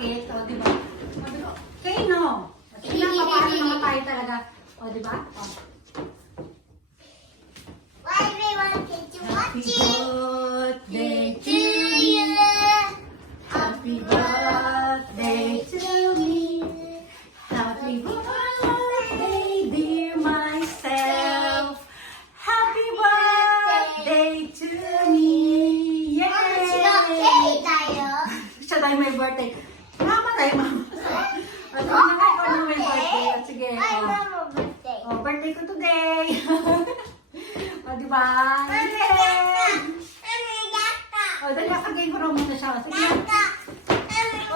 sakit. O, di ba? Sabi ko, Kano. Sige na, paano naman tayo talaga. O, di ba? O. Happy birthday to you. Happy birthday to me. Happy birthday, dear myself. Happy birthday to me. Yay! Siya tayo may birthday. Mama tayo, mama. At sige na nga, ikaw na may birthday. At sige. Oh, birthday ko today. O, diba? Yay! O, dali, akagay ko raw muna siya. Sige. O,